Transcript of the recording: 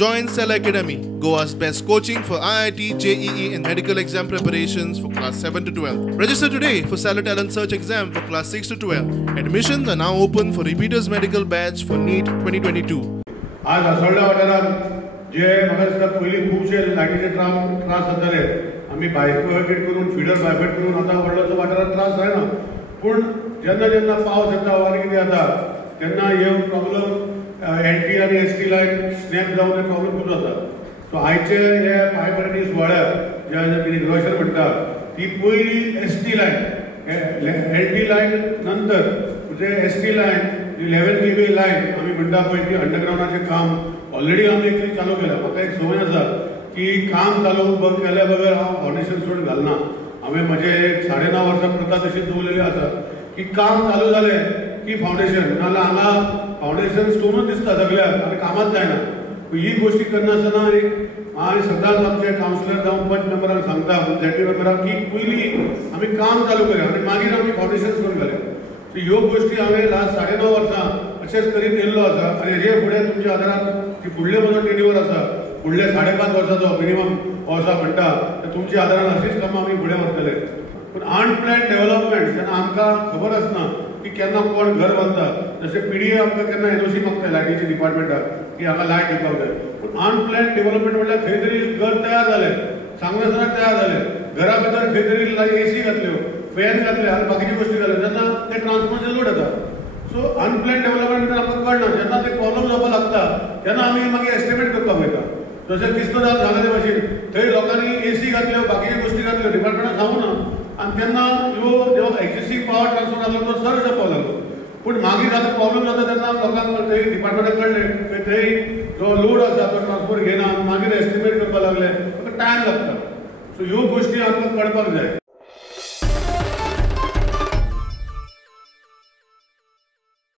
Join Cell Academy, Goa's best coaching for IIT, JEE and medical exam preparations for class 7 to 12. Register today for Cell Talent Search exam for class 6 to 12. Admissions are now open for repeaters medical batch for NEET 2022. आज असोळ्या वाठारांत जे म्हाका दिसता पयलीं खुबशे लायटीचे त्रास जाताले आमी बायफर्केट करून फिडर बायफर्केट करून आतां व्हडलोसो वाठारांत त्रास जायना पूण जेन्ना जेन्ना पावस येता वा कितें जाता तेन्ना हे प्रॉब्लम एलटी आनी एसटी लायन स्नॅप जावन हे प्रॉब्लम खूब जाता. सो आयचे हे पायपरणी सुवाळ्याक जे इनॉग्रेशन म्हणटा ती पयली एसटी लायन एलटी लायन नंतर म्हणजे एसटी लायन 11 kV लायन आमी म्हणटा पळय ती अंडरग्राउंडाचें काम ऑलरेडी आमी एकरी चालू केलां. म्हाका एक संवय आसा की काम चालू बंद केल्या बगर हांव फावंडेशन स्टोन घालना. हांवें म्हजे 9.5 वर्सां प्रथा तशी दवरलेली आसा की काम चालू जालें की फावंडेशन नाजाल्यार हांगा फावंडेशन स्टोनूच दिसता सगळ्याक आनी कामाच जायना. ही गोष्टी करनासतना हांवें सदांच आमचे कावन्सिलर जावं पंच मेंबरांक सांगता झॅटी मेंबरांक की पयलीं आमी काम चालू करया आनी मागीर आमी फावंडेशन स्टोन घालया. सो ह्यो गोष्टी हांवें लास्ट 9.5 वर्सां अशेंच करीत येयल्लो आसा आनी हेजे फुडें तुमच्या आदारान की फुडले म्हजो टेन्युअर आसा फुडले 5.5 वर्साचो मिनिमम हो आसा म्हणटा तर तुमच्या आदारान अशीच कामां आमी फुडें व्हरतले. पूण अनप्लॅन डेव्हलपमेंट जेन्ना आमकां खबर आसना की केन्ना कोण घर बांदता जशें पीडीए आमकां केन्ना एनओसी मागता लायटीच्या डिपार्टमेंटाक की हांगा लायट दिवपाक जाय. पूण अनप्लॅन डेव्हलपमेंट म्हणल्यार खंय तरी घर तयार जालें सांगनासतना तयार जालें घरा भितर खंय तरी एसी घातल्यो फॅन घातले आनी बाकीच्यो गोश्टी घातल्यो जेन्ना ते ट्रान्सफॉर्मरचे लोड येता. सो अनप्लॅन डेव्हलपमेंट आमकां कळना जेन्ना ते प्रॉब्लम जावपाक लागता तेन्ना आमी मागीर एस्टिमेट करपाक वयता. जशें किस्मदार झाला ते भाशेन थंय लोकांनी एसी घातल्यो बाकीच्यो गोश्टी घातल्यो डिपार्टमेंटाक सांगूं ना आनी तेन्ना ह्यो जेव्हा एक्झिस्टींग पावर ट्रान्सफर जालो तो सर्व जावपाक लागलो. पूण मागीर आतां प्रॉब्लम जाता तेन्ना लोकांक थंय डिपार्टमेंटाक कळ्ळें थंय जो लोड आसा तो ट्रान्सफर घेना मागीर एस्टिमेट करपाक लागले ताका टायम लागता. सो ह्यो गोश्टी आमकां कळपाक जाय.